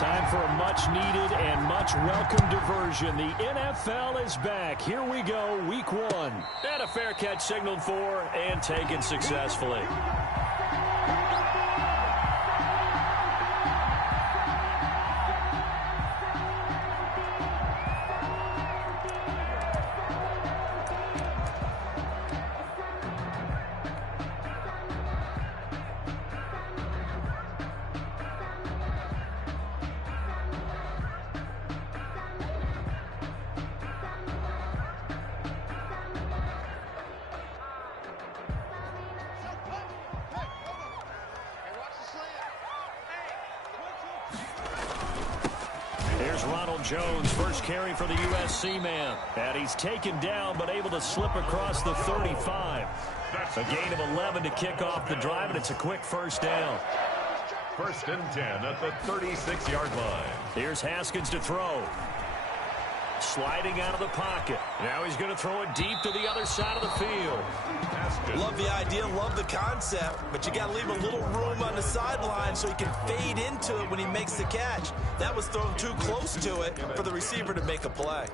Time for a much-needed and much-welcome diversion. The NFL is back. Here we go, Week 1. And a fair catch signaled for and taken successfully. Jones, first carry for the USC man. And he's taken down, but able to slip across the 35. A gain of 11 to kick off the drive, and it's a quick first down. 1st and 10 at the 36-yard line. Here's Haskins to throw. Sliding out of the pocket. Now he's going to throw it deep to the other side of the field. Haskins. Love the idea, love the concept, but you got to leave a little room on the sideline so he can fade into it when he makes the catch. That was thrown too close to it for the receiver to make a play.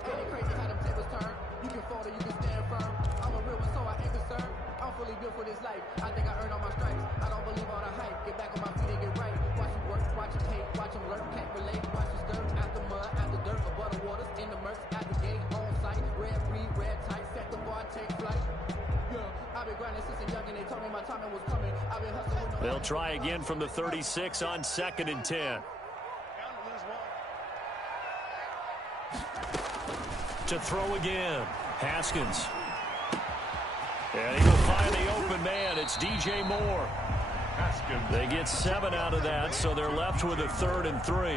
They'll try again from the 36 on 2nd and 10. To throw again. Haskins. And he will find the open man. It's DJ Moore. Haskins. They get 7 out of that, so they're left with a 3rd and 3.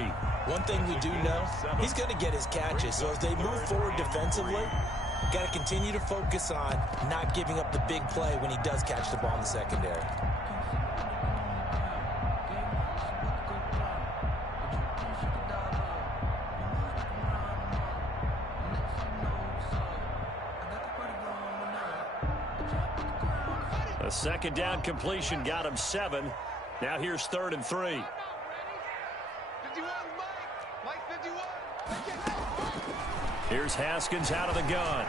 One thing we do know, he's going to get his catches. So as they move forward defensively, got to continue to focus on not giving up the big play when he does catch the ball in the secondary. A 2nd down completion got him 7. Now here's 3rd and 3. Here's Haskins out of the gun.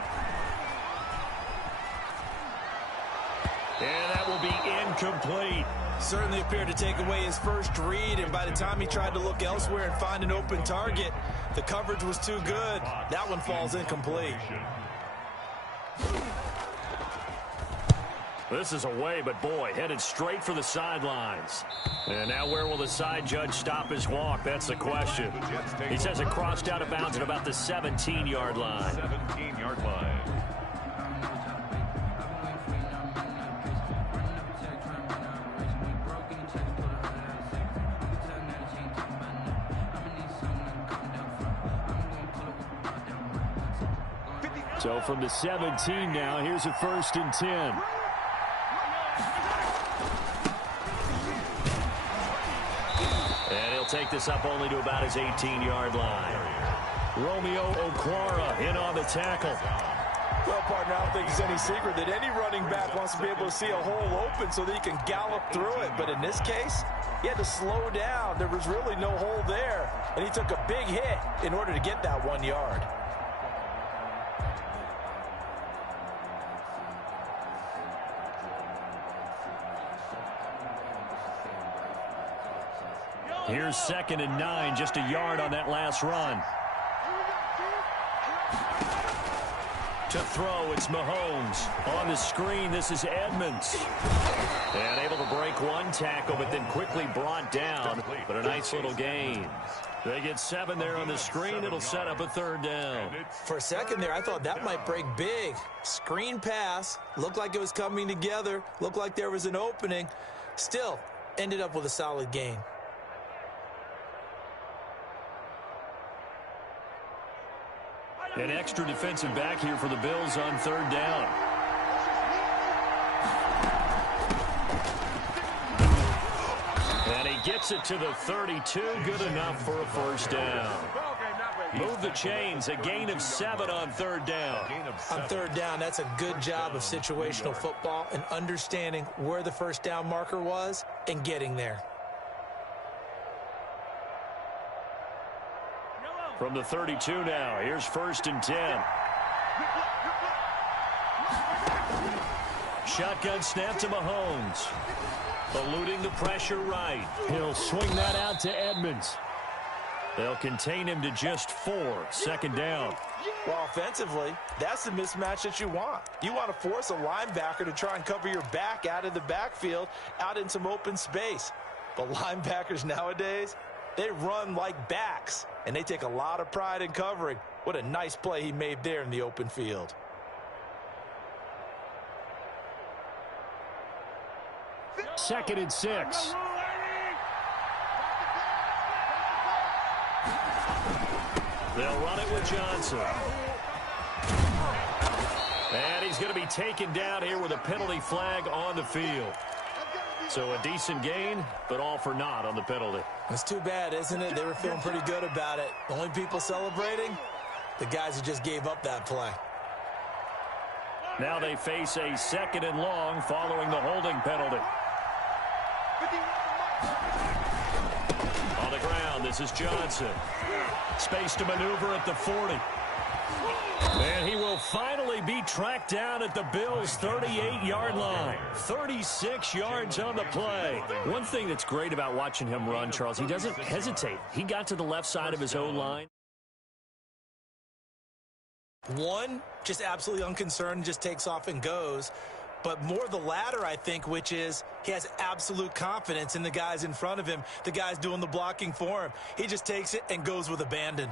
And that will be incomplete. Certainly appeared to take away his first read, and by the time he tried to look elsewhere and find an open target, the coverage was too good. That one falls incomplete. This is away, but boy, headed straight for the sidelines. And now where will the side judge stop his walk? That's the question. He says it crossed out of bounds at about the 17-yard line. 17-yard line. So from the 17 now, here's a 1st and 10. Take this up only to about his 18-yard line. Romeo Okwara in on the tackle. Well, partner, I don't think it's any secret that any running back wants to be able to see a hole open so that he can gallop through it. But in this case, he had to slow down. There was really no hole there. And he took a big hit in order to get that 1 yard. Here's 2nd and 9, just a yard on that last run. To throw, it's Mahomes. On the screen, this is Edmonds. And able to break one tackle, but then quickly brought down. But a nice little gain. They get 7 there on the screen. It'll set up a 3rd down. For a second there, I thought that might break big. Screen pass. Looked like it was coming together. Looked like there was an opening. Still, ended up with a solid gain. An extra defensive back here for the Bills on 3rd down. And he gets it to the 32. Good enough for a 1st down. Move the chains. A gain of 7 on 3rd down. On 3rd down, that's a good job of situational football and understanding where the 1st down marker was and getting there. From the 32 now, here's 1st and 10. Shotgun snap to Mahomes. Eluding the pressure right. He'll swing that out to Edmonds. They'll contain him to just 4. 2nd down. Well, offensively, that's the mismatch that you want. You want to force a linebacker to try and cover your back out of the backfield, out in some open space. But linebackers nowadays, they run like backs, and they take a lot of pride in covering. What a nice play he made there in the open field. Second and 6. They'll run it with Johnson. And he's going to be taken down here with a penalty flag on the field. So a decent gain, but all for naught on the penalty. It's too bad, isn't it? They were feeling pretty good about it. The only people celebrating, the guys who just gave up that play. Now they face a 2nd and long following the holding penalty. On the ground, this is Johnson. Space to maneuver at the 40. And he will finally be tracked down at the Bills' 38-yard line. 36 yards on the play. One thing that's great about watching him run, Charles, he doesn't hesitate. He got to the left side of his O-line. One, just absolutely unconcerned, just takes off and goes. But more the latter, I think, which is he has absolute confidence in the guys in front of him, the guys doing the blocking for him. He just takes it and goes with abandon.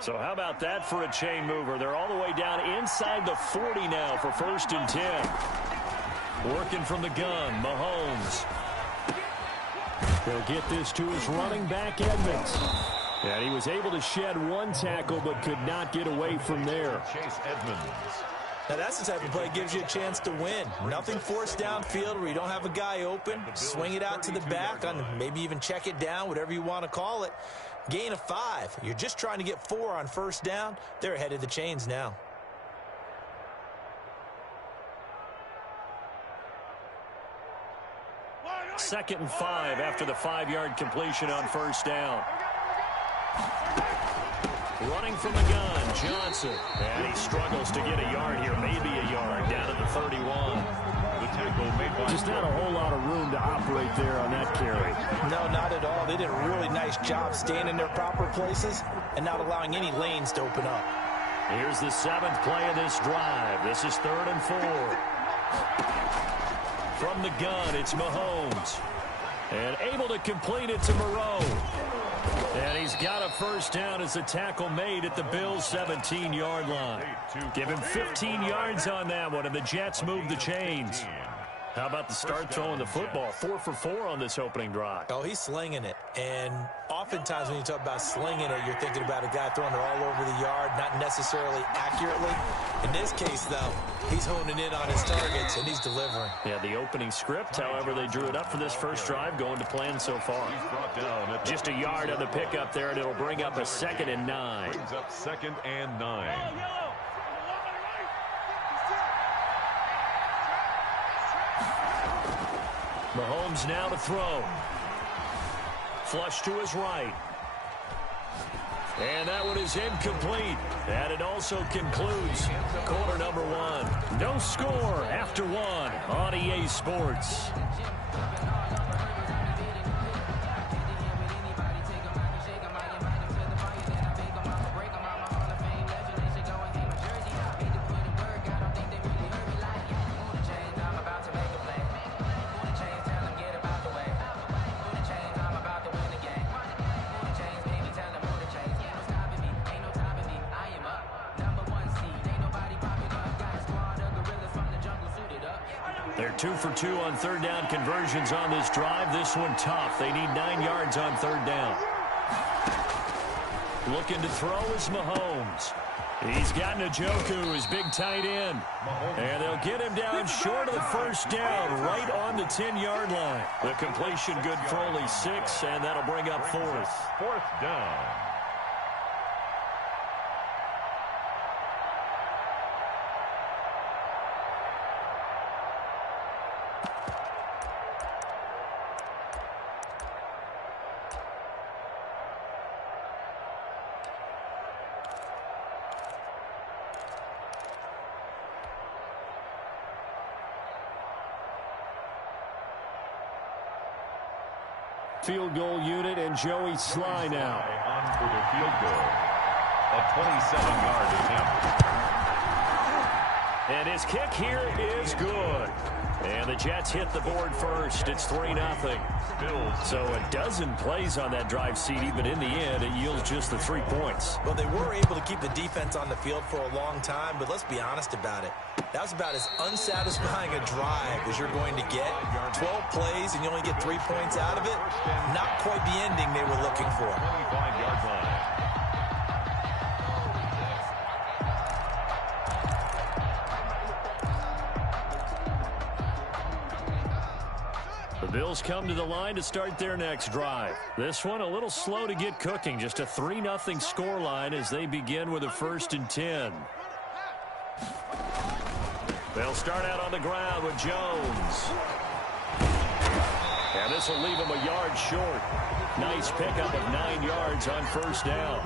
So how about that for a chain mover? They're all the way down inside the 40 now for 1st and 10. Working from the gun, Mahomes. They'll get this to his running back, Edmonds. And he was able to shed 1 tackle but could not get away from there. Chase Edmonds. Now, that's the type of play that gives you a chance to win. Nothing forced downfield where you don't have a guy open. Swing it out to the back, on maybe even check it down, whatever you want to call it. Gain of 5. You're just trying to get 4 on 1st down. They're ahead of the chains now. Second and 5 after the 5-yard completion on 1st down. Running from the gun, Johnson. And he struggles to get a yard here, maybe a yard, down at the 31. The tackle made by Just not a whole lot of room to operate there on that carry. No, not at all. They did a really nice job staying in their proper places and not allowing any lanes to open up. Here's the 7th play of this drive. This is 3rd and 4. From the gun, it's Mahomes. And able to complete it to Moreau. And he's got a 1st down as the tackle made at the Bills' 17-yard line. Give him 15 yards on that one, and the Jets move the chains. How about the start throwing the football? 4 for 4 on this opening drive. Oh, he's slinging it. And oftentimes when you talk about slinging it, you're thinking about a guy throwing it all over the yard, not necessarily accurately. In this case, though, he's honing in on his targets, and he's delivering. Yeah, the opening script, however, they drew it up for this first drive, going to plan so far. Just a yard on the pickup there, and it'll bring up a 2nd and 9. Brings up 2nd and 9. Mahomes now to throw. Flush to his right. And that one is incomplete. And it also concludes quarter number 1. No score after 1 on EA Sports. They're 2 for 2 on 3rd down conversions on this drive. This one tough. They need 9 yards on 3rd down. Looking to throw is Mahomes. He's got Njoku, his big tight end. And they'll get him down short of the 1st down, right on the 10-yard line. The completion good for only 6, and that'll bring up 4th. 4th down. field goal unit, and Joey Sly now. On for the field goal. A 27-yard attempt. And his kick here is good. And the Jets hit the board first. It's 3-0. So a dozen plays on that drive, CD, but in the end, it yields just the 3 points. Well, they were able to keep the defense on the field for a long time, but let's be honest about it. That was about as unsatisfying a drive as you're going to get. 12 plays and you only get 3 points out of it. Not quite the ending they were looking for. 25-yard line. The Bills come to the line to start their next drive. This one a little slow to get cooking. Just a 3-0 scoreline as they begin with a 1st and 10. They'll start out on the ground with Jones. And this will leave him a yard short. Nice pickup of 9 yards on 1st down.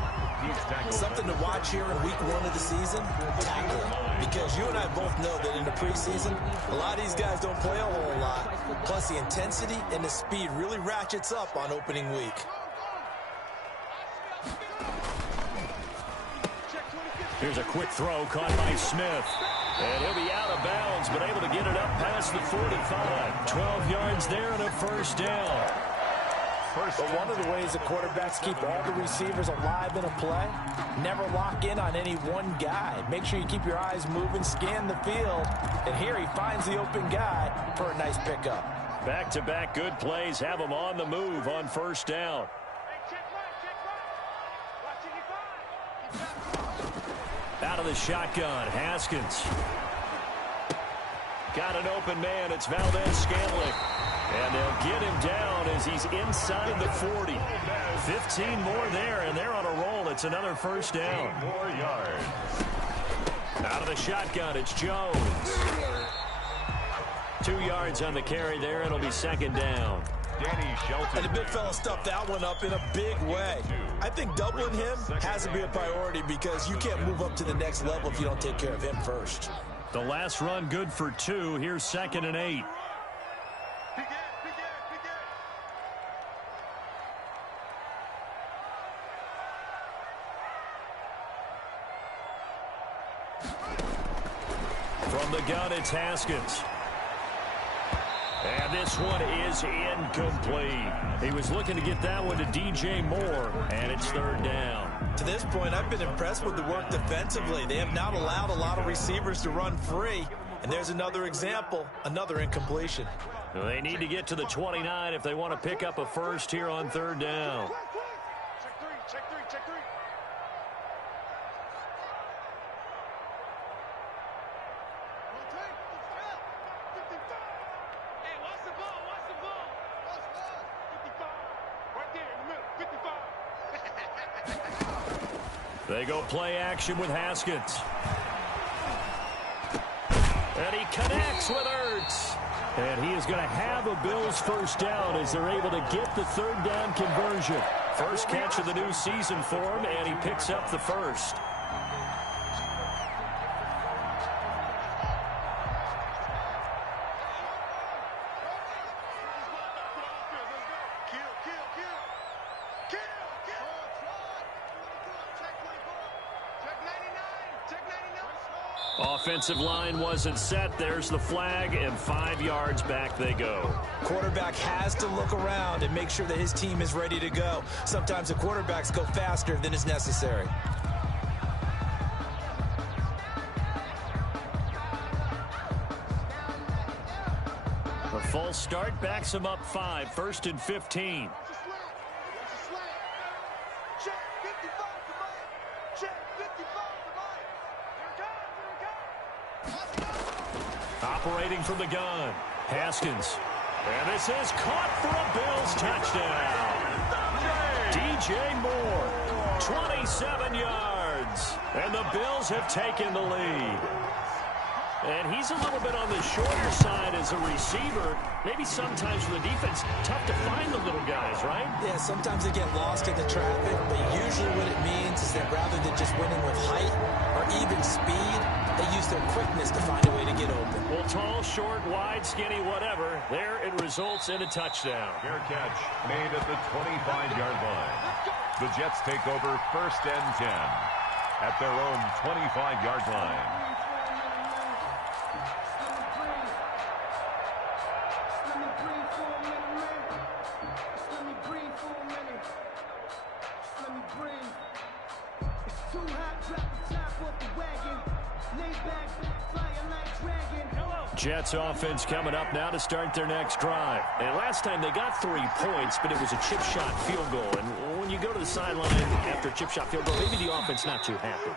Something to watch here in week 1 of the season, tackling. Because you and I both know that in the preseason, a lot of these guys don't play a whole lot. Plus the intensity and the speed really ratchets up on opening week. Here's a quick throw caught by Smith. And he'll be out of bounds, but able to get it up past the 45. 12 yards there and a 1st down. But one of the ways the quarterbacks keep all the receivers alive in a play, never lock in on any one guy. Make sure you keep your eyes moving, scan the field. And here he finds the open guy for a nice pickup. Back-to-back good plays have him on the move on 1st down. Out of the shotgun, Haskins. Got an open man. It's Valdez-Scantling. And they'll get him down as he's inside the 40. 15 more there, and they're on a roll. It's another 1st down. 8 more yards. Out of the shotgun, it's Jones. 2 yards on the carry there, and it'll be 2nd down. Danny Shelton. And the big fella stuffed that one up in a big way. I think doubling him has to be a priority because you can't move up to the next level if you don't take care of him first. The last run good for 2. Here's 2nd and 8. From the gun, it's Haskins. And this one is incomplete. He was looking to get that one to DJ Moore, and it's 3rd down. To this point, I've been impressed with the work defensively. They have not allowed a lot of receivers to run free. And there's another example, another incompletion. They need to get to the 29 if they want to pick up a 1st here on 3rd down. Check three. They go play action with Haskins. And he connects with Ertz. And he is going to have a Bills 1st down as they're able to get the 3rd down conversion. First catch of the new season for him, and he picks up the 1st. Offensive line wasn't set. There's the flag, and 5 yards back they go. Quarterback has to look around and make sure that his team is ready to go. Sometimes the quarterbacks go faster than is necessary. The false start backs him up 5. 1st and 15. Operating from the gun, Haskins. And this is caught for a Bills touchdown. DJ Moore, 27 yards. And the Bills have taken the lead. And he's a little bit on the shorter side as a receiver. Maybe sometimes for the defense, tough to find the little guys, right? Yeah, sometimes they get lost in the traffic, but Usually what it means is that rather than just winning with height or even speed, they use their quickness to find a way to get open. Well, tall, short, wide, skinny, whatever, there it results in a touchdown. Fair catch made at the 25-yard line. The Jets take over 1st and 10 at their own 25-yard line. Jets offense coming up now to start their next drive. And last time they got 3 points, but it was a chip shot field goal. And when you go to the sideline after a chip shot field goal, maybe the offense not too happy.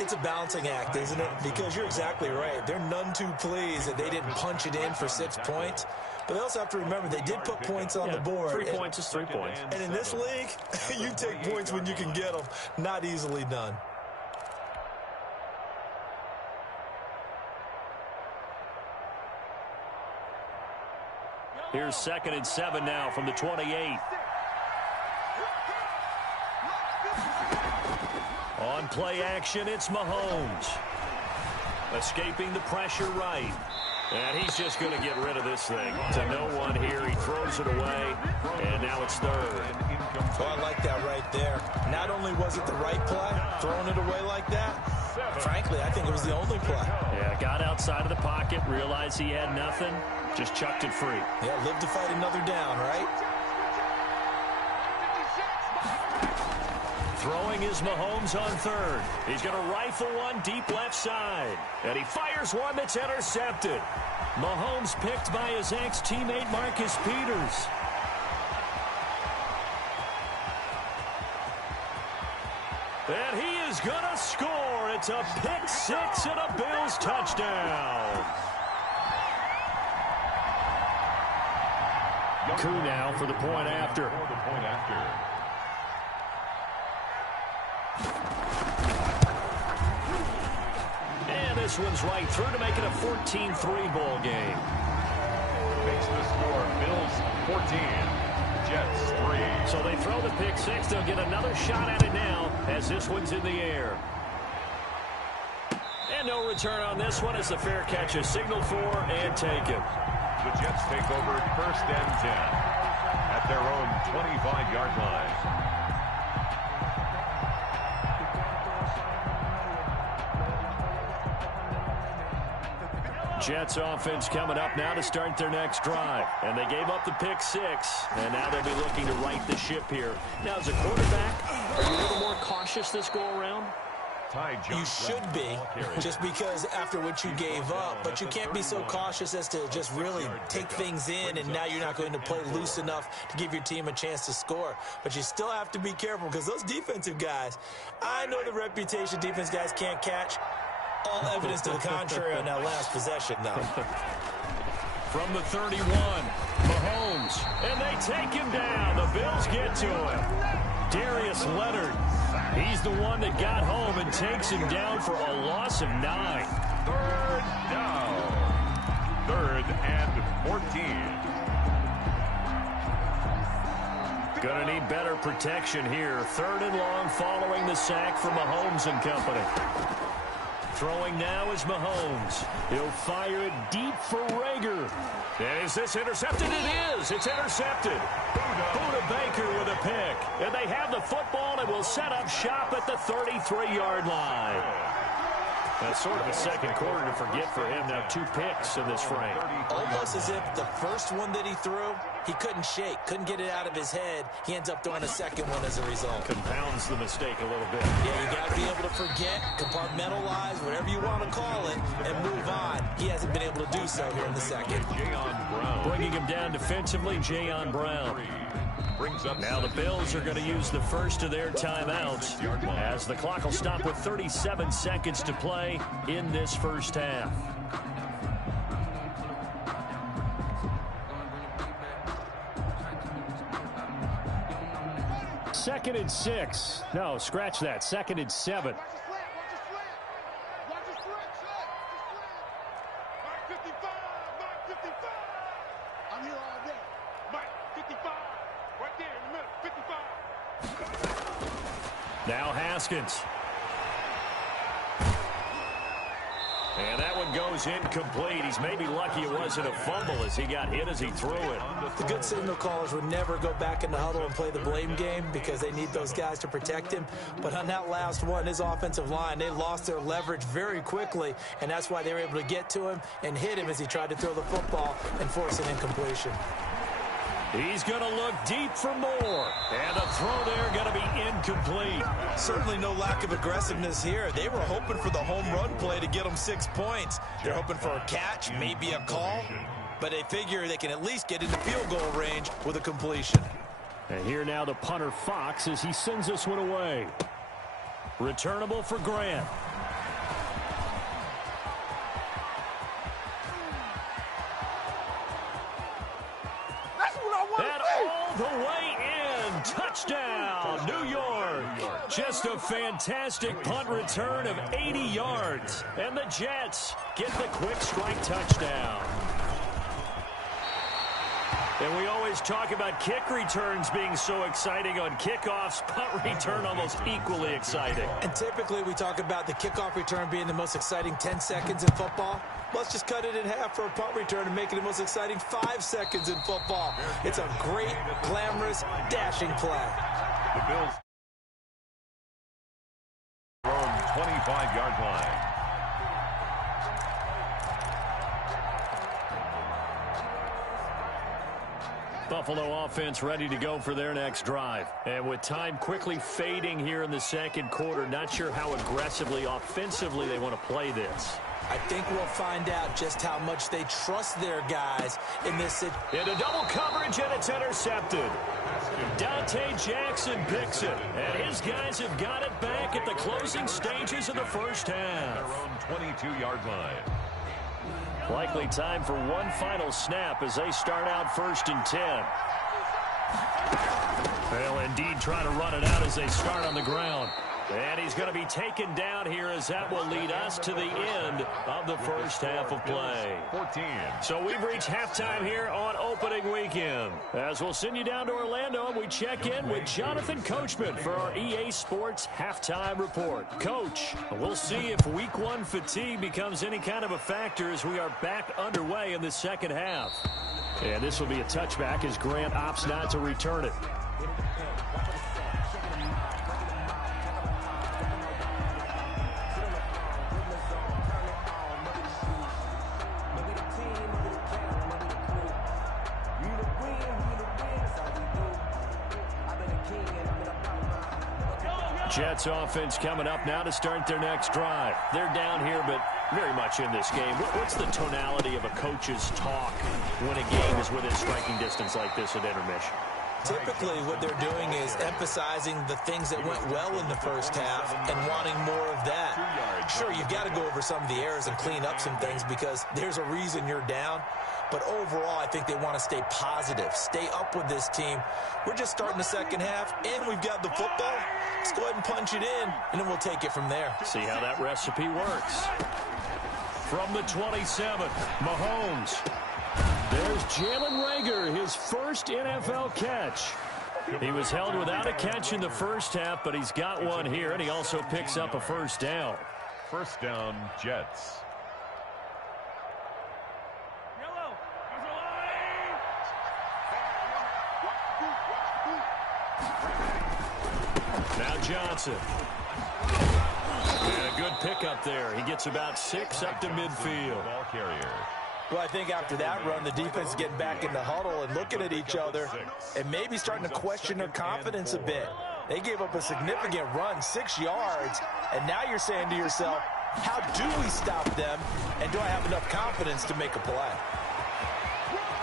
It's a balancing act, isn't it? Because you're exactly right. They're none too pleased that they didn't punch it in for 6 points. But they also have to remember they did put points on the board. 3 points is 3 points. And in this league, you take points when you can get them. Not easily done. Here's 2nd and 7 now from the 28. On play action, it's Mahomes. Escaping the pressure right. And he's just going to get rid of this thing. To no one here. He throws it away. And now it's 3rd. Oh, I like that right there. Not only was it the right play, throwing it away like that, frankly, I think it was the only play. Yeah, got outside of the pocket, realized he had nothing, just chucked it free. Yeah, live to fight another down, right? Throwing is Mahomes on 3rd. He's going to rifle one deep left side. And he fires one that's intercepted. Mahomes picked by his ex-teammate Marcus Peters. And he is going to score. It's a pick 6 and a Bills touchdown. Coup now for the point after. And this one's right through to make it a 14-3 ball game. Makes the score Bills 14, Jets 3. So they throw the pick 6. They'll get another shot at it now as this one's in the air. And no return on this one as the fair catch is signaled for and taken. The Jets take over 1st and 10 at their own 25-yard line. Jets offense coming up now to start their next drive. And they gave up the pick 6. And now they'll be looking to right the ship here. Now, as a quarterback, are you a little more cautious this go-around? You should be, just because after what you gave up. But you can't be so cautious as to just really take things in, and now you're not going to play loose enough to give your team a chance to score. But you still have to be careful because those defensive guys, I know the reputation defense guys can't catch. All evidence to the contrary on that last possession, though. From the 31, Mahomes, and they take him down. The Bills get to him. Darius Leonard, he's the one that got home and takes him down for a loss of 9. 3rd down. 3rd and 14. Gonna need better protection here. 3rd and long following the sack from Mahomes and company. Throwing now is Mahomes. He'll fire it deep for Rager. And is this intercepted? It is. It's intercepted. Buda Baker with a pick. And they have the football and will set up shop at the 33-yard line. That's sort of a second quarter to forget for him. Now 2 picks in this frame. Almost as if the first one that he threw, he couldn't shake, couldn't get it out of his head. He ends up throwing a second one as a result. Compounds the mistake a little bit. Yeah, you got to be able to forget, compartmentalize, whatever you want to call it, and move on. He hasn't been able to do so here in the second. Bringing him down defensively, Jayon Brown. Now the Bills are going to use the first of their timeouts as the clock will stop with 37 seconds to play in this first half. Second and 6. No, scratch that. 2nd and 7. Now Haskins. And that one goes incomplete. He's maybe lucky it wasn't a fumble as he got hit as he threw it. The good signal callers would never go back in the huddle and play the blame game because they need those guys to protect him. But on that last one, his offensive line, they lost their leverage very quickly, and that's why they were able to get to him and hit him as he tried to throw the football and force an incompletion. He's going to look deep for more. And a throw there going to be incomplete. Certainly no lack of aggressiveness here. They were hoping for the home run play to get them 6 points. They're hoping for a catch, maybe a call. But they figure they can at least get into field goal range with a completion. And here now the punter Fox as he sends this one away. Returnable for Grant. And all the way in. Touchdown, New York. Just a fantastic punt return of 80 yards. And the Jets get the quick strike touchdown. And we always talk about kick returns being so exciting on kickoffs. Punt return almost equally exciting. And typically we talk about the kickoff return being the most exciting 10 seconds in football. Let's just cut it in half for a punt return and make it the most exciting 5 seconds in football. It's a great, glamorous, dashing play. The Bills' own 25-yard line. Buffalo offense ready to go for their next drive. And with time quickly fading here in the second quarter, not sure how aggressively, offensively they want to play this. I think we'll find out just how much they trust their guys in this situation. Into double coverage, and it's intercepted. Dante Jackson picks it, and his guys have got it back at the closing stages of the first half. Their own 22-yard line. Likely time for one final snap as they start out 1st and 10. They'll indeed try to run it out as they start on the ground. And he's going to be taken down here as that will lead us to the end of the first half of play. 14. So we've reached halftime here on opening weekend. As we'll send you down to Orlando, and we check in with Jonathan Coachman for our EA Sports Halftime Report. Coach, we'll see if Week 1 fatigue becomes any kind of a factor as we are back underway in the second half. And this will be a touchback as Grant opts not to return it. Jets offense coming up now to start their next drive. They're down here, but very much in this game. What's the tonality of a coach's talk when a game is within striking distance like this at intermission? Typically, what they're doing is emphasizing the things that went well in the first half and wanting more of that. Sure, you've got to go over some of the errors and clean up some things because there's a reason you're down. But overall, I think they want to stay positive, stay up with this team. We're just starting the second half, and we've got the football. Let's go ahead and punch it in, and then we'll take it from there. See how that recipe works. From the 27, Mahomes. There's Jalen Reagor, his first NFL catch. He was held without a catch in the first half, but he's got one here, and he also picks up a first down. First down, Jets. Now Johnson. And a good pickup there. He gets about 6 up to midfield. Ball carrier. Well, I think after that run, the defense is getting back in the huddle and looking at each other and maybe starting to question their confidence a bit. They gave up a significant run, 6 yards, and now you're saying to yourself, how do we stop them, and do I have enough confidence to make a play?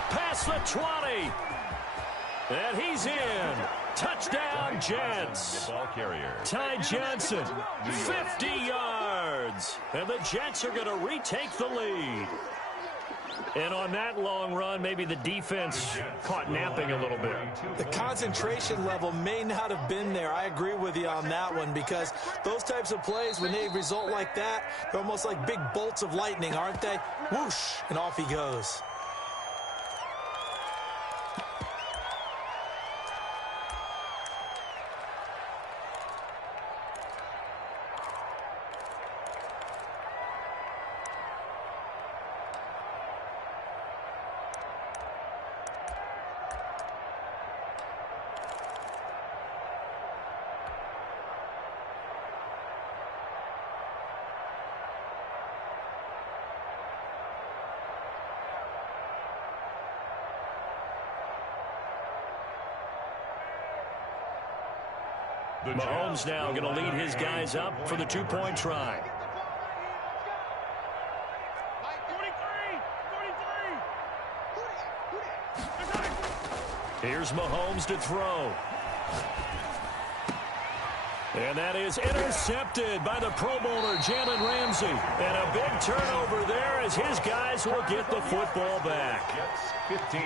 Past the 20. And he's in. Touchdown, Jets. Ball carrier. Ty Johnson, 50 yards. And the Jets are going to retake the lead. And on that long run, maybe the defense caught napping a little bit. The concentration level may not have been there. I agree with you on that one because those types of plays, when they result like that, they're almost like big bolts of lightning, aren't they? Whoosh, and off he goes. Mahomes now going to lead his guys up for the two-point try. Here's Mahomes to throw. And that is intercepted by the Pro Bowler, Jalen Ramsey. And a big turnover there as his guys will get the football back. Jets 15,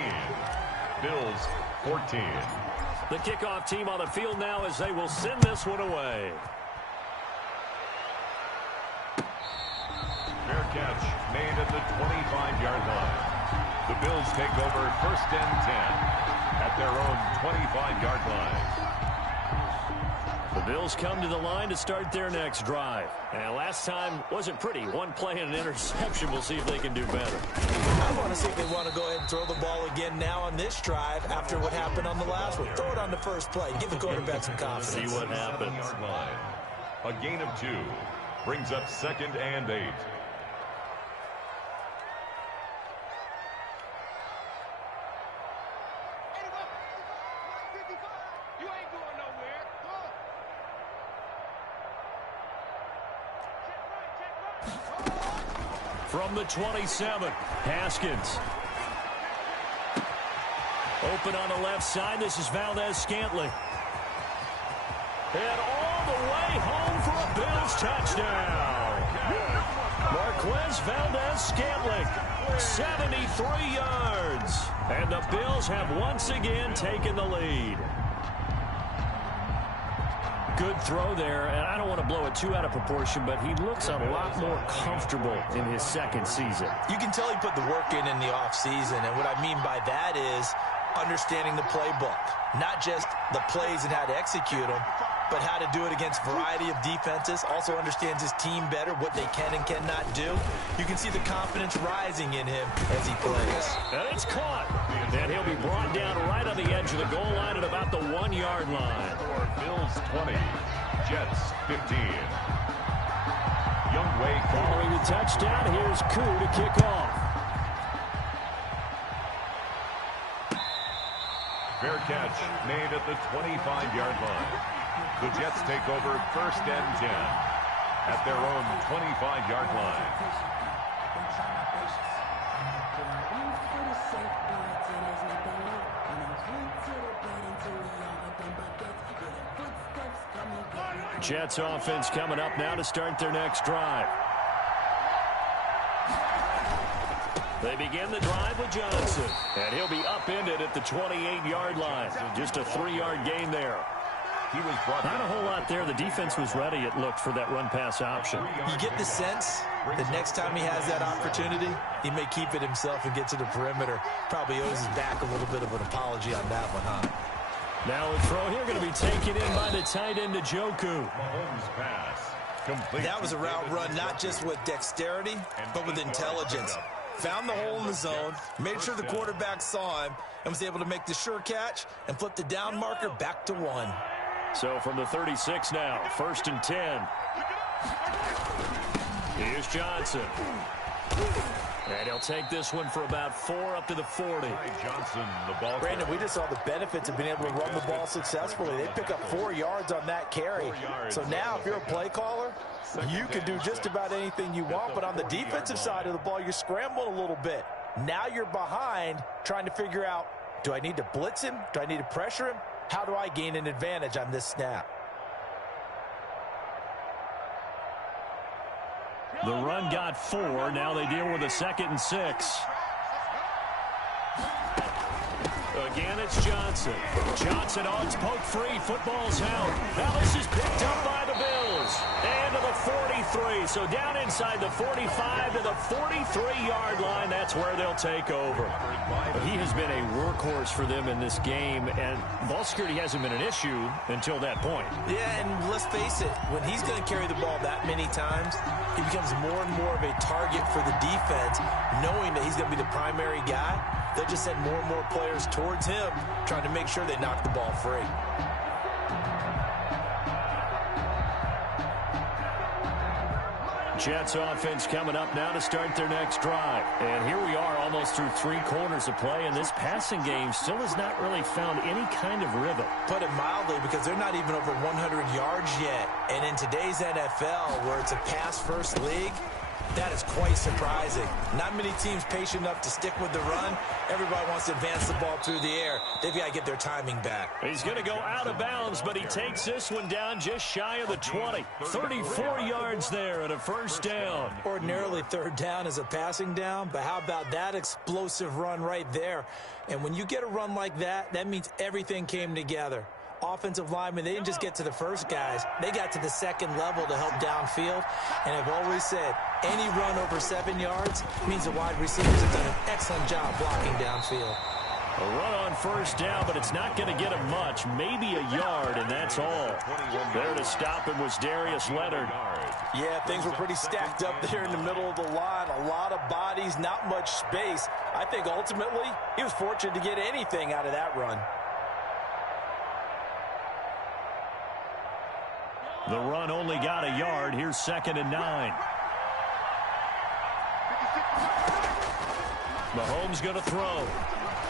Bills 14. The kickoff team on the field now as they will send this one away. Fair catch made at the 25-yard line. The Bills take over 1st and 10 at their own 25-yard line. The Bills come to the line to start their next drive. And last time wasn't pretty. One play and an interception. We'll see if they can do better. I want to see if they want to go ahead and throw the ball again now on this drive after what happened on the last one. Throw it on the first play. Give the quarterback some confidence. See what happens. A gain of 2 brings up 2nd and 8. From the 27, Haskins. Open on the left side. This is Valdez-Scantling. And all the way home for a Bills touchdown. Marquez Valdez-Scantling, 73 yards. And the Bills have once again taken the lead. Good throw there, and I don't want to blow it too out of proportion, but he looks a lot more comfortable in his second season. You can tell he put the work in the offseason, and what I mean by that is understanding the playbook. Not just the plays and how to execute them, but how to do it against a variety of defenses. Also understands his team better, what they can and cannot do. You can see the confidence rising in him as he plays. And it's caught. And he'll be brought down right on the edge of the goal line at about the 1-yard line. Bills 20, Jets 15. Youngway following the touchdown. Here's Koo to kick off. Fair catch made at the 25-yard line. The Jets take over 1st and 10 at their own 25-yard line. Jets offense coming up now to start their next drive. They begin the drive with Johnson. And he'll be upended at the 28-yard line. Just a 3-yard gain there. He was brought Not a whole lot there. The defense was ready, it looked, for that run-pass option. You get the sense that next time he has that opportunity, he may keep it himself and get to the perimeter. Probably owes his back a little bit of an apology on that one, huh? Now a throw here going to be taken in by the tight end, Njoku. Mahomes pass. Complete. That was a route run, not just with dexterity, but with intelligence. Found the hole in the zone, made sure the quarterback saw him, and was able to make the sure catch and flip the down marker back to 1. So from the 36 now, 1st and 10. Here's Johnson. And he'll take this one for about 4 up to the 40. Johnson, the ball. Brandon, we just saw the benefits of being able to run the ball successfully. They pick up 4 yards on that carry. So now if you're a play caller, you can do just about anything you want. But on the defensive side of the ball, you're scrambling a little bit. Now you're behind trying to figure out, do I need to blitz him? Do I need to pressure him? How do I gain an advantage on this snap? The run got 4. Now they deal with a 2nd and 6. Again, it's Johnson. Johnson on poke free. Football's out. Now this is picked up by the Bills. And to the 43. So down inside the 45 to the 43-yard line. That's where they'll take over. But he has been a workhorse for them in this game. And ball security hasn't been an issue until that point. Yeah, and let's face it. When he's going to carry the ball that many times, he becomes more and more of a target for the defense, knowing that he's going to be the primary guy. They'll just send more and more players towards him, trying to make sure they knock the ball free. Jets offense coming up now to start their next drive. And here we are almost through 3 quarters of play, and this passing game still has not really found any kind of rhythm. Put it mildly, because they're not even over 100 yards yet. And in today's NFL, where it's a pass-first league, that is quite surprising. Not many teams patient enough to stick with the run. Everybody wants to advance the ball through the air. They've got to get their timing back. He's going to go out of bounds, but he takes this one down just shy of the 20. 34 yards there and a first down. Ordinarily, third down is a passing down, but how about that explosive run right there? And when you get a run like that, that means everything came together. Offensive linemen, they didn't just get to the first guys. They got to the second level to help downfield. And I've always said, any run over 7 yards means the wide receivers have done an excellent job blocking downfield. A run on first down, but it's not going to get him much. Maybe a yard, and that's all. There to stop him was Darius Leonard. Yeah, things were pretty stacked up there in the middle of the line. A lot of bodies, not much space. I think ultimately he was fortunate to get anything out of that run. The run only got a yard. Here's 2nd and 9. Mahomes going to throw.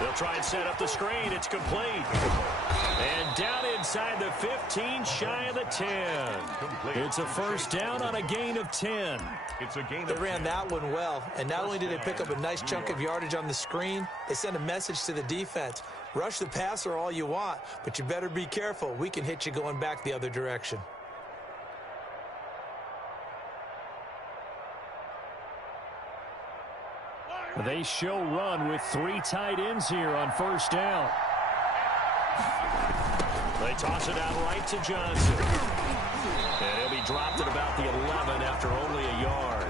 They'll try and set up the screen. It's complete. And down inside the 15, shy of the 10. It's a first down on a gain of 10. They ran that one well, and not only did they pick up a nice chunk of yardage on the screen, they sent a message to the defense. Rush the passer all you want, but you better be careful. We can hit you going back the other direction. They show run with 3 tight ends here on first down. They toss it out right to Johnson. And he'll be dropped at about the 11 after only a yard.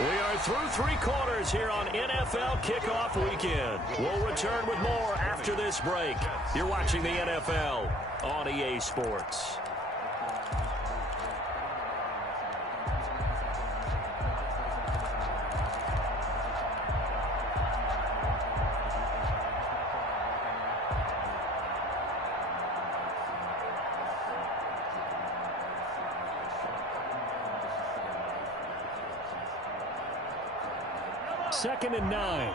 We are through 3 quarters here on NFL Kickoff Weekend. We'll return with more after this break. You're watching the NFL on EA Sports. Second and 9.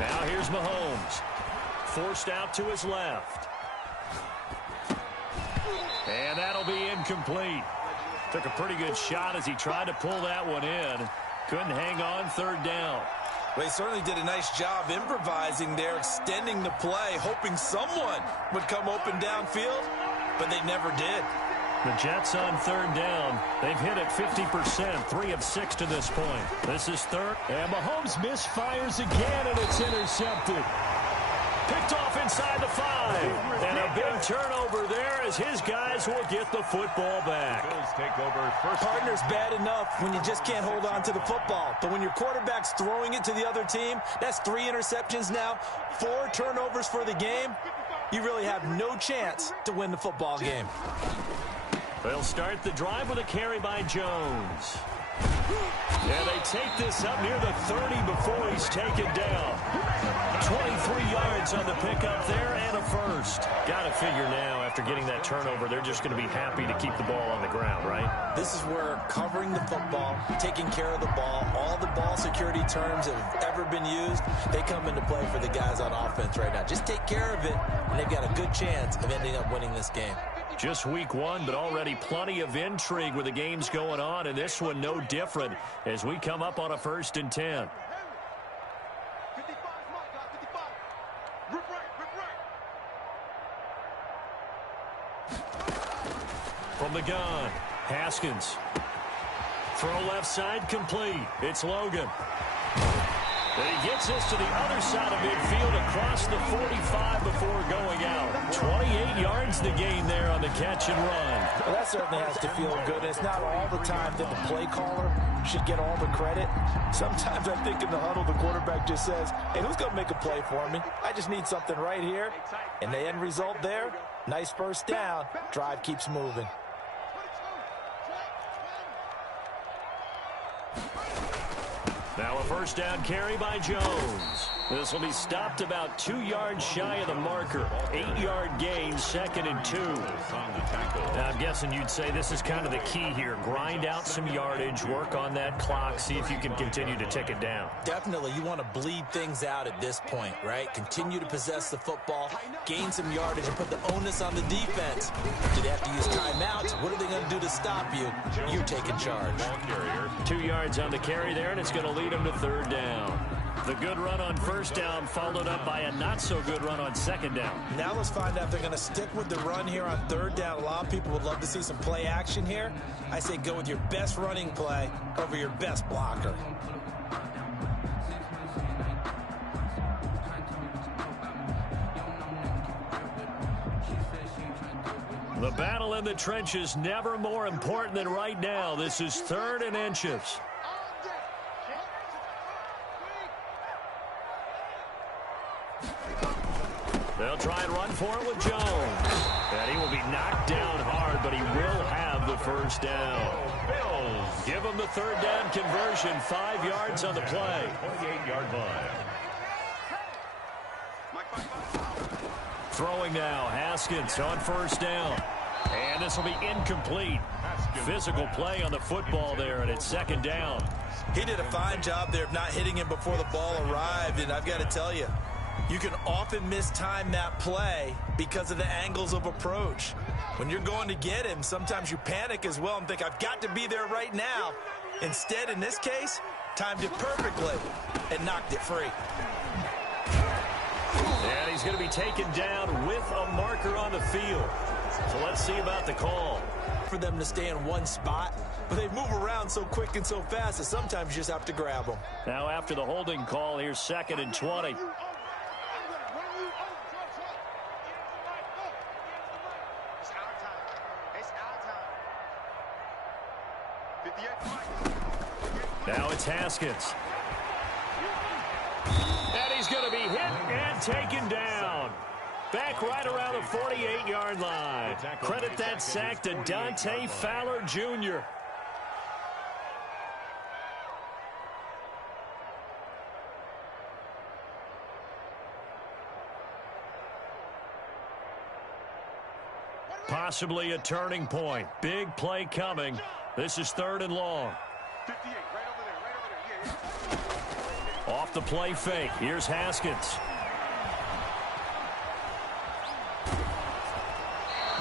Now here's Mahomes. Forced out to his left. And that'll be incomplete. Took a pretty good shot as he tried to pull that one in. Couldn't hang on, third down. Well, he certainly did a nice job improvising there, extending the play, hoping someone would come open downfield, but they never did. The Jets on third down. They've hit it 50%, 3 of 6 to this point. This is third. And Mahomes misfires again, and it's intercepted. Picked off inside the 5. And a big turnover there as his guys will get the football back. Partner's bad enough when you just can't hold on to the football. But when your quarterback's throwing it to the other team, that's 3 interceptions now, 4 turnovers for the game. You really have no chance to win the football game. They'll start the drive with a carry by Jones. And they take this up near the 30 before he's taken down. 23 yards on the pickup there and a first. Got to figure now, after getting that turnover, they're just going to be happy to keep the ball on the ground, right? This is where covering the football, taking care of the ball, all the ball security terms that have ever been used, they come into play for the guys on offense right now. Just take care of it, and they've got a good chance of ending up winning this game. Just week 1, but already plenty of intrigue with the games going on, and this one no different as we come up on a 1st and 10. From the gun, Haskins. Throw left side complete. It's Logan. And he gets this to the other side of midfield across the 45 before going out. 28 yards the gain there on the catch and run. Well, that certainly has to feel good. It's not all the time that the play caller should get all the credit. Sometimes I think in the huddle, the quarterback just says, hey, who's going to make a play for me? I just need something right here. And the end result there, nice first down. Drive keeps moving. Now a first down carry by Jones. This will be stopped about 2 yards shy of the marker. 8-yard gain, 2nd and 2. Now, I'm guessing you'd say this is kind of the key here. Grind out some yardage, work on that clock, see if you can continue to tick it down. Definitely, you want to bleed things out at this point, right? Continue to possess the football, gain some yardage, and put the onus on the defense. Do they have to use timeouts? What are they going to do to stop you? You taking charge. 2 yards on the carry there, and it's going to lead them to 3rd down. The good run on 1st down followed up by a not-so-good run on 2nd down. Now let's find out if they're going to stick with the run here on 3rd down. A lot of people would love to see some play action here. I say go with your best running play over your best blocker. The battle in the trenches never more important than right now. This is 3rd and inches. They'll try and run for it with Jones. And he will be knocked down hard, but he will have the 1st down. Bills give him the 3rd down conversion, 5 yards on the play. 28-yard line. Throwing now, Haskins on 1st down. And this will be incomplete. Physical play on the football there, and it's 2nd down. He did a fine job there of not hitting him before the ball arrived, and I've got to tell you, you can often mistime that play because of the angles of approach. When you're going to get him, sometimes you panic as well and think, I've got to be there right now. Instead, in this case, timed it perfectly and knocked it free. And he's going to be taken down with a marker on the field. So let's see about the call. For them to stay in one spot, but they move around so quick and so fast that sometimes you just have to grab them. Now after the holding call, here's 2nd and 20. Now it's Haskins. And he's going to be hit and taken down. Back right around the 48-yard line. Credit that sack to Dante Fowler, Jr. Possibly a turning point. Big play coming. This is 3rd and long. 58, right over there, yeah. Off the play fake. Here's Haskins.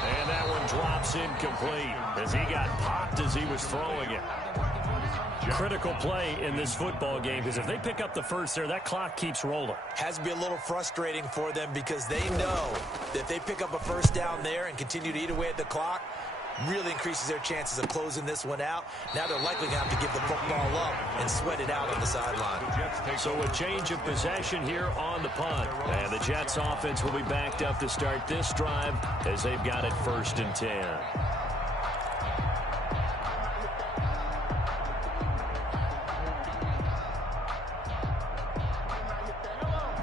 And that one drops incomplete as he got popped as he was throwing it. Critical play in this football game because if they pick up the 1st there, that clock keeps rolling. Has to be a little frustrating for them because they know that if they pick up a 1st down there and continue to eat away at the clock, really increases their chances of closing this one out. Now they're likely going to have to give the football up and sweat it out on the sideline. So a change of possession here on the punt. And the Jets offense will be backed up to start this drive as they've got it 1st and 10.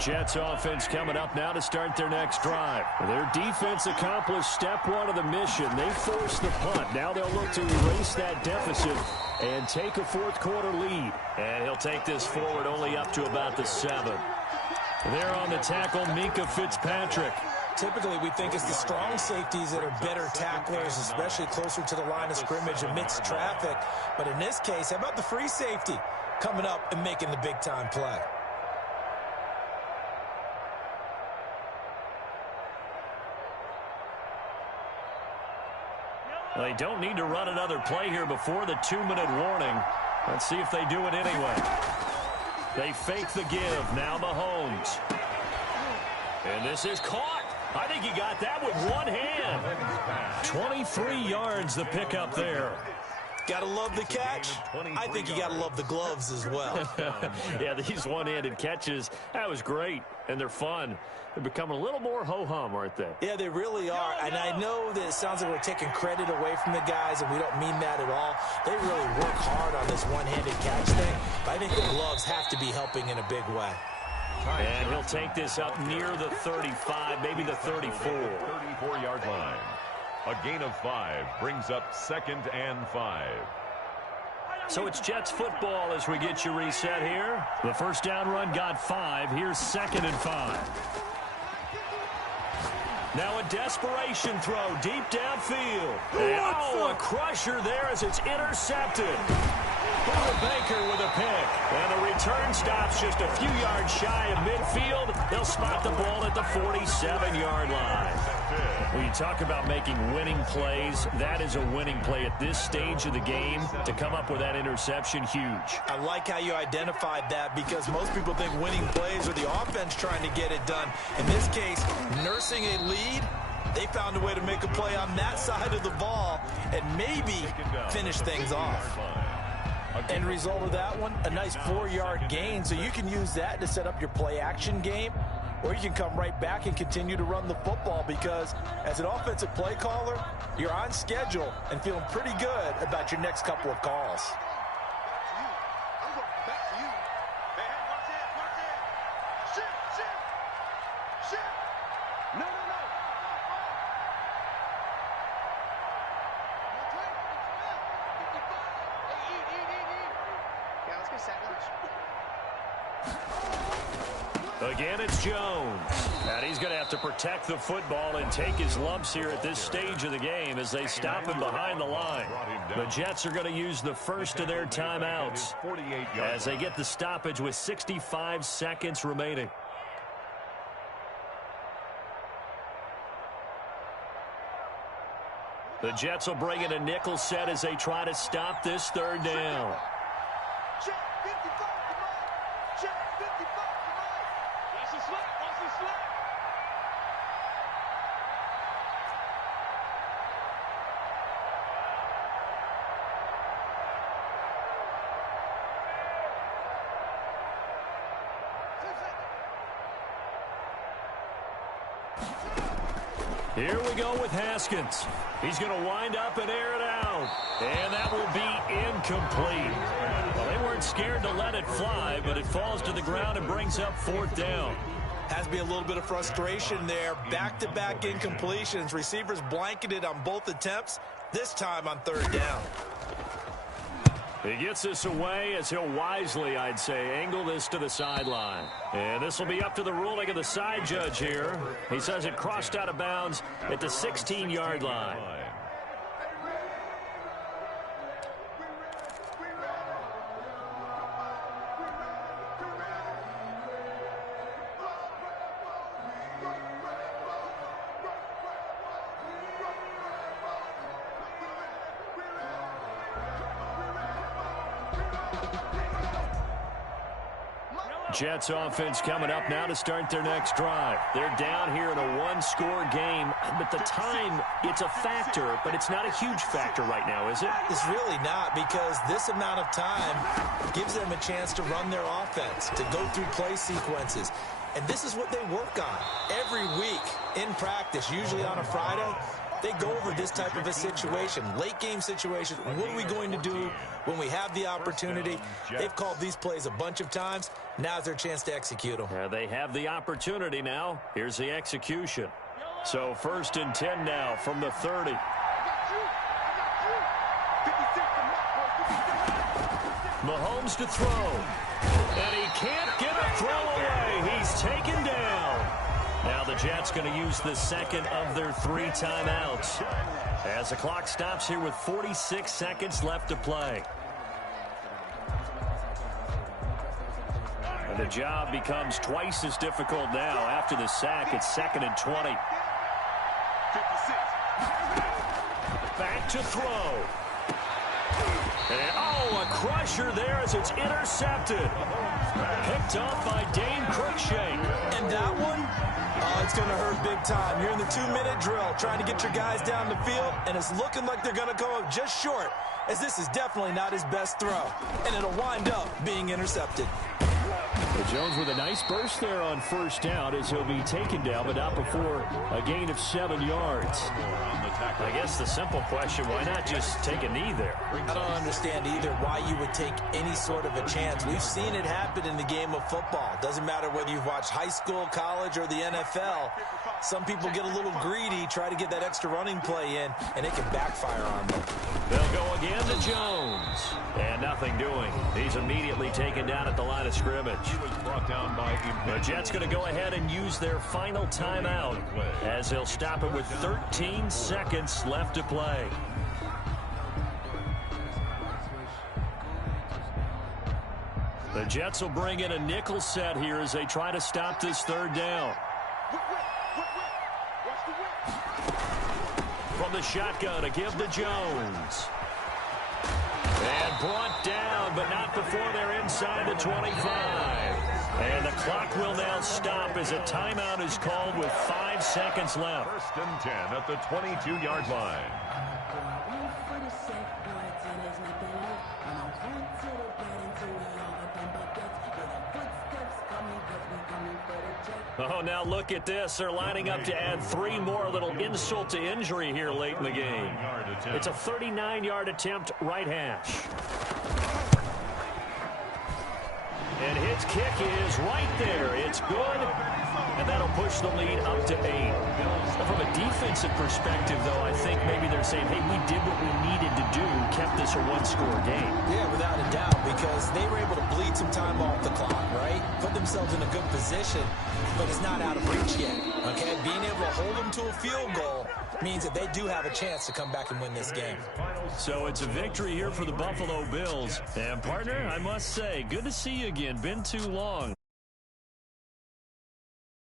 Jets offense coming up now to start their next drive. Their defense accomplished step 1 of the mission. They forced the punt. Now they'll look to erase that deficit and take a 4th quarter lead. And he'll take this forward only up to about the 7. There on the tackle, Minkah Fitzpatrick. Typically, we think it's the strong safeties that are better tacklers, especially closer to the line of scrimmage amidst traffic. But in this case, how about the free safety coming up and making the big-time play? They don't need to run another play here before the 2-minute warning. Let's see if they do it anyway. They fake the give. Now Mahomes. And this is caught. I think he got that with one hand. 23 yards the pickup there. Gotta love the catch. I think you gotta love the gloves as well. Yeah, these one-handed catches, that was great, and they're fun. They're becoming a little more ho-hum, aren't they? Yeah, they really are, and I know that it sounds like we're taking credit away from the guys, and we don't mean that at all. They really work hard on this one-handed catch thing, but I think the gloves have to be helping in a big way. And he'll take this up near the 35, maybe the 34. 34-yard line. A gain of 5 brings up 2nd and 5. So it's Jets football as we get you reset here. The first down run got 5. Here's 2nd and 5. Now a desperation throw deep downfield. And, a crusher there as it's intercepted. Buda Baker with a pick. And the return stops just a few yards shy of midfield. They'll spot the ball at the 47-yard line. When you talk about making winning plays, that is a winning play at this stage of the game. To come up with that interception, huge. I like how you identified that because most people think winning plays are the offense trying to get it done. In this case, nursing a lead, they found a way to make a play on that side of the ball and maybe finish things off. End result of that one, a nice 4-yard gain, so you can use that to set up your play-action game, or you can come right back and continue to run the football because as an offensive play caller, you're on schedule and feeling pretty good about your next couple of calls. I'm going back to you. Hey, watch it. Shit. No. Yeah, let's get sack lunch. Again, it's Jones. And he's going to have to protect the football and take his lumps here at this stage of the game as they stop him behind the line. The Jets are going to use the first of their timeouts as they get the stoppage with 65 seconds remaining. The Jets will bring in a nickel set as they try to stop this 3rd down. Check 55, come on. Check 55, come on. Watch the slap. Here we go with Haskins. He's going to wind up and air it out. And that will be incomplete. Well, they weren't scared to let it fly, but it falls to the ground and brings up 4th down. Has to be a little bit of frustration there. Back-to-back incompletions. Receivers blanketed on both attempts, this time on 3rd down. He gets this away as he'll wisely, I'd say, angle this to the sideline. And this will be up to the ruling of the side judge here. He says it crossed out of bounds at the 16-yard line. Jets offense coming up now to start their next drive. They're down here in a 1-score game, but the time, it's a factor, but it's not a huge factor right now, is it? It's really not because this amount of time gives them a chance to run their offense, to go through play sequences. And this is what they work on every week in practice, usually on a Friday. They go over this type of a situation, late-game situation. What are we going to do when we have the opportunity? They've called these plays a bunch of times. Now's their chance to execute them. They have the opportunity now. Here's the execution. So 1st and 10 now from the 30. Mahomes to throw. And he can't get a throw away. He's taken down. Now the Jets going to use the 2nd of their 3 timeouts as the clock stops here with 46 seconds left to play. And the job becomes twice as difficult now after the sack. It's 2nd and 20. Back to throw. And, a crusher there as it's intercepted. Picked off by Dane Cruikshank. And that one, it's going to hurt big time. You're in the 2-minute drill trying to get your guys down the field, and it's looking like they're going to come up just short, as this is definitely not his best throw. And it'll wind up being intercepted. Jones with a nice burst there on first down as he'll be taken down, but not before a gain of 7 yards. I guess the simple question, why not just take a knee there? I don't understand either why you would take any sort of a chance. We've seen it happen in the game of football. Doesn't matter whether you've watched high school, college, or the NFL. Some people get a little greedy, try to get that extra running play in, and it can backfire on them. They'll go again to Jones. And nothing doing. He's immediately taken down at the line of scrimmage. He was brought down by the Jets going to go ahead and use their final timeout as they'll stop it with 13 seconds left to play. The Jets will bring in a nickel set here as they try to stop this third down. From the shotgun, a give to Jones. And brought down, but not before they're inside the 25. And the clock will now stop as a timeout is called with 5 seconds left. 1st and 10 at the 22-yard line. Oh, now look at this. They're lining up to add 3 more. A little insult to injury here late in the game. It's a 39-yard attempt right hash. And his kick is right there. It's good. And that'll push the lead up to 8. From a defensive perspective, though, I think maybe they're saying, hey, we did what we needed to do, kept this a one-score game. Yeah, without a doubt, because they were able to bleed some time off the clock, right? Put themselves in a good position, but it's not out of reach yet, okay? Being able to hold them to a field goal means that they do have a chance to come back and win this game. So it's a victory here for the Buffalo Bills. And, partner, I must say, good to see you again. Been too long.